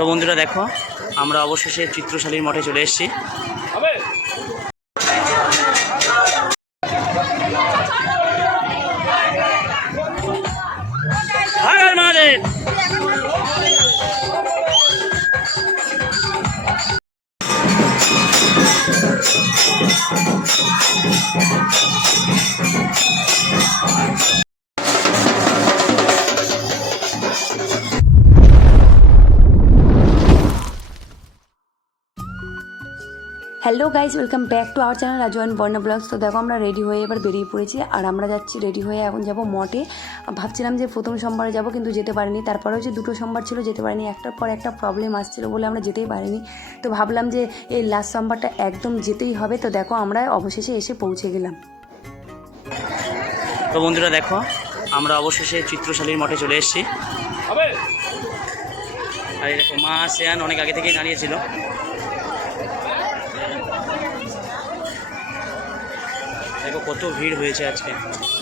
তো বন্ধুরা দেখো, আমরা অবশেষে চিত্রশালীর মঠে চলে এসেছি। Hello guys, welcome back to our channel Raju and Barna vlogs. তো দেখো, আমরা রেডি হয়ে এবার বেরিয়ে পড়েছি আর আমরা যাচ্ছি রেডি হয়ে এখন যাব মঠে। ভাবছিলাম যে প্রথম সোমবারে যাব, কিন্তু যেতে পারিনি। তারপরে হচ্ছে দুটো সোমবার ছিল, যেতে পারিনি। একটার পর একটা প্রবলেম আসছিল বলে আমরা যেতেই পারিনি। তো ভাবলাম যে এই লাস্ট সোমবারটা একদম যেতেই হবে। তো দেখো, আমরা অবশেষে এসে পৌঁছে গেলাম। তো বন্ধুরা দেখো, আমরা অবশেষে চিত্রশালীর মঠে চলে এসেছি। আর দেখো, মা সেয়ান অনেক আগে থেকেই দাঁড়িয়েছিল। দেখো কত ভিড় হয়েছে আজকে।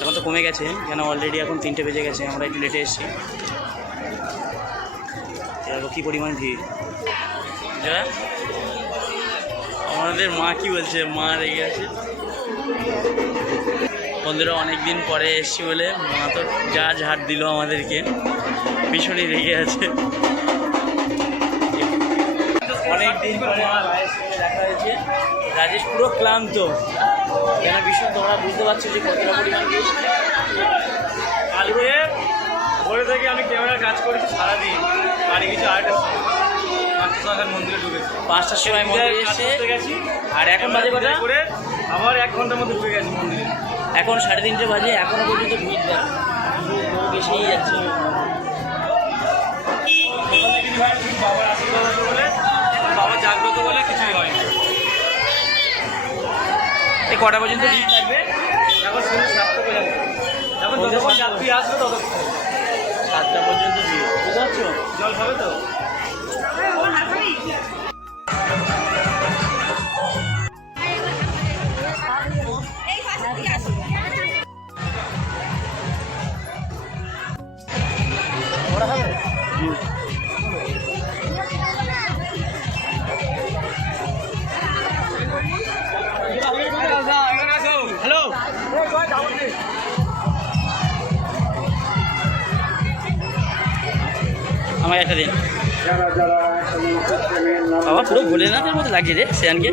এখন তো কমে গেছে, কেন অলরেডি এখন 3টে বেজে গেছে, আমরা একটু লেটে এসেছি। দেখো কী পরিমাণ ভিড়। যারা আমাদের মা কি বলছে, মা রেগে আছে। বন্ধুরা অনেক দিন পরে এসেছি বলে মা তো যা ঝাড় দিল আমাদেরকে, ভীষণই রেগে আছে। অনেক দিন পরে আমার ভাইয়ের সঙ্গে দেখা হয়েছে। রাজেশ পুরো ক্লান্ত, কেন ভীষণ, তোমরা বুঝতে পারছো যে কতটা পরিমাণ ভিড়। কালকে ভোরে থেকে আমি ক্যামেরার কাজ করেছি সারাদিন, বাড়ি গেছি 5টার সময় মন্দিরে ঢুকেছি। 5টার সময় মন্দিরে এসে গেছি, আর এখন বাজে কথা করে আবার 1 ঘন্টার মধ্যে ঢুকে গেছি মন্দিরে। এখন 3:30 বাজে, এখনো পর্যন্ত ভিড় দেয়, লোক এসেই যাচ্ছে। বাবার আশীর্বাদ বলে, বাবা জাগ্রত বলে কিছুই হয়নি। এই কটা পর্যন্ত ভিড় থাকবে? এখন শুধু 7টা পর্যন্ত, এখন যতক্ষণ যাত্রী আসবে ততক্ষণ 7টা পর্যন্ত ভিড়, বুঝতে পারছো? জল খাবে তো। হ্যালো, আমার একটা দিন। বাবা পুরো ভোলেনাথের মতো লাগছে রে সেয়ানকে।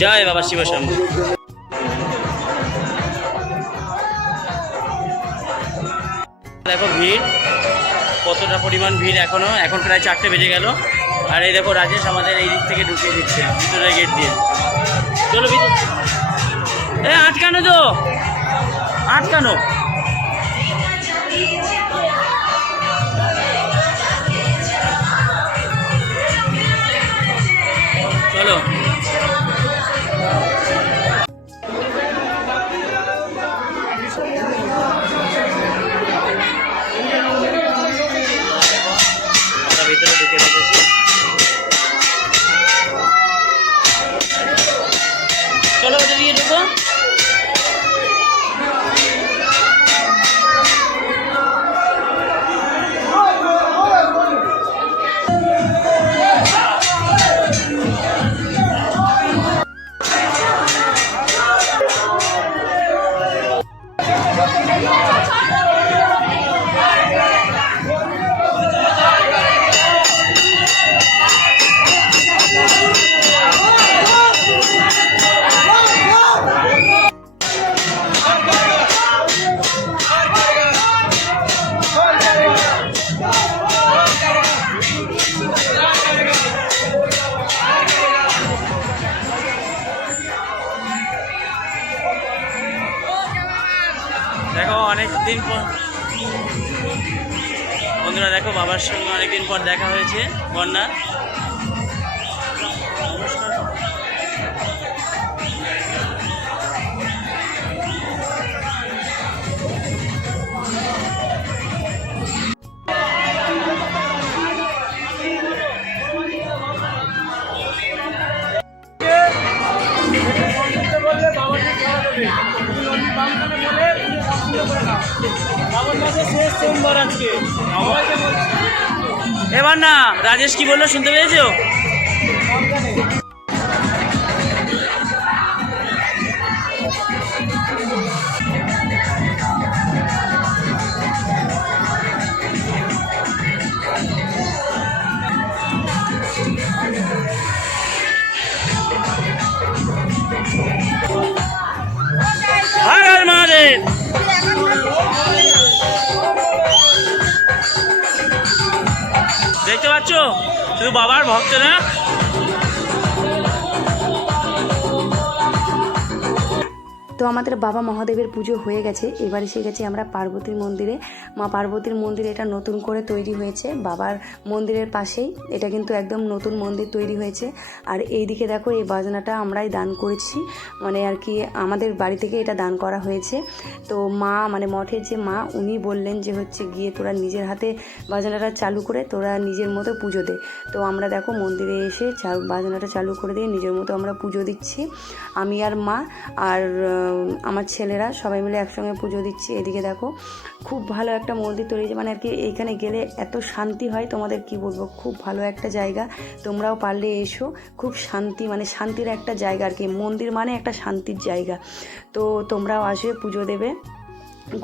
জয় বাবা শিবশম্ভু। দেখো ভিড়, কতটা পরিমাণ ভিড় এখনো। এখন প্রায় 4টে বেজে গেল। আর এই দেখো, রাজেশ আমাদের এই দিক থেকে ঢুকিয়ে দিচ্ছে ভিতরের গেট দিয়ে। চলো ভিতরে। আটকানো তো, আটকানো। চলো। ভিতরে ঢুকে রেখেছি। চলো ওদের দিকে ঢুকো। দেখো অনেকদিন পর বন্ধুরা, দেখো বাবার সঙ্গে অনেকদিন পর দেখা হয়েছে বন্যা। বললে বাবাকে খাওয়া দেবে, শ্রাবণ মাসের শেষ সোমবার আজকে সবাইকে বলছি। এবার না রাজেশ কি বললো শুনতে পেয়েছো? হর হর মহাদেব। দেখতে পাচ্ছ শুধু বাবার ভক্ত না। তো আমাদের বাবা মহাদেবের পুজো হয়ে গেছে, এবার এসে গেছি আমরা পার্বতীর মন্দিরে। মা পার্বতীর মন্দিরে এটা নতুন করে তৈরি হয়েছে বাবার মন্দিরের পাশেই, এটা কিন্তু একদম নতুন মন্দির তৈরি হয়েছে। আর এইদিকে দেখো এই বাজনাটা আমরাই দান করেছি, মানে আর কি আমাদের বাড়ি থেকে এটা দান করা হয়েছে। তো মা মানে মঠের যে মা উনি বললেন যে হচ্ছে গিয়ে তোরা নিজের হাতে বাজনাটা চালু করে তোরা নিজের মতো পুজো দে। তো আমরা দেখো মন্দিরে এসে বাজনাটা চালু করে দিয়ে নিজের মতো আমরা পুজো দিচ্ছি, আমি আর মা আর আমার ছেলেরা সবাই মিলে একসঙ্গে পুজো দিচ্ছি। এদিকে দেখো খুব ভালো একটা মন্দির তৈরি হয়েছে, মানে আর কি এইখানে গেলে এত শান্তি হয় তোমাদের কি বলবো, খুব ভালো একটা জায়গা। তোমরাও পারলে এসো, খুব শান্তি মানে শান্তির একটা জায়গা আর কি, মন্দির মানে একটা শান্তির জায়গা। তো তোমরাও আসবে পুজো দেবে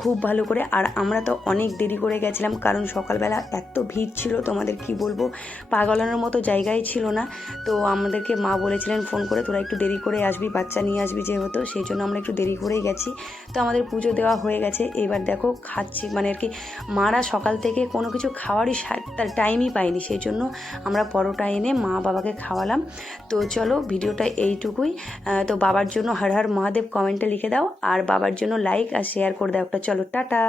খুব ভালো করে। আর আমরা তো অনেক দেরি করে গেছিলাম কারণ সকালবেলা এত ভিড় ছিল তোমাদের কি বলবো, পাগলানোর মতো জায়গায় ছিল না। তো আমাদেরকে মা বলেছিলেন ফোন করে তোরা একটু দেরি করে আসবি, বাচ্চা নিয়ে আসবি যেহেতু, সেই জন্য আমরা একটু দেরি করেই গেছি। তো আমাদের পুজো দেওয়া হয়ে গেছে, এবার দেখো খাচ্ছি, মানে আর কি মারা সকাল থেকে কোনো কিছু খাওয়ারই তার টাইমই পাইনি, সেই জন্য আমরা পরোটা এনে মা বাবাকে খাওয়ালাম। তো চলো ভিডিওটা এইটুকুই। তো বাবার জন্য হর হর মহাদেব কমেন্টে লিখে দাও, আর বাবার জন্য লাইক আর শেয়ার করে দাও। চলো টাটা।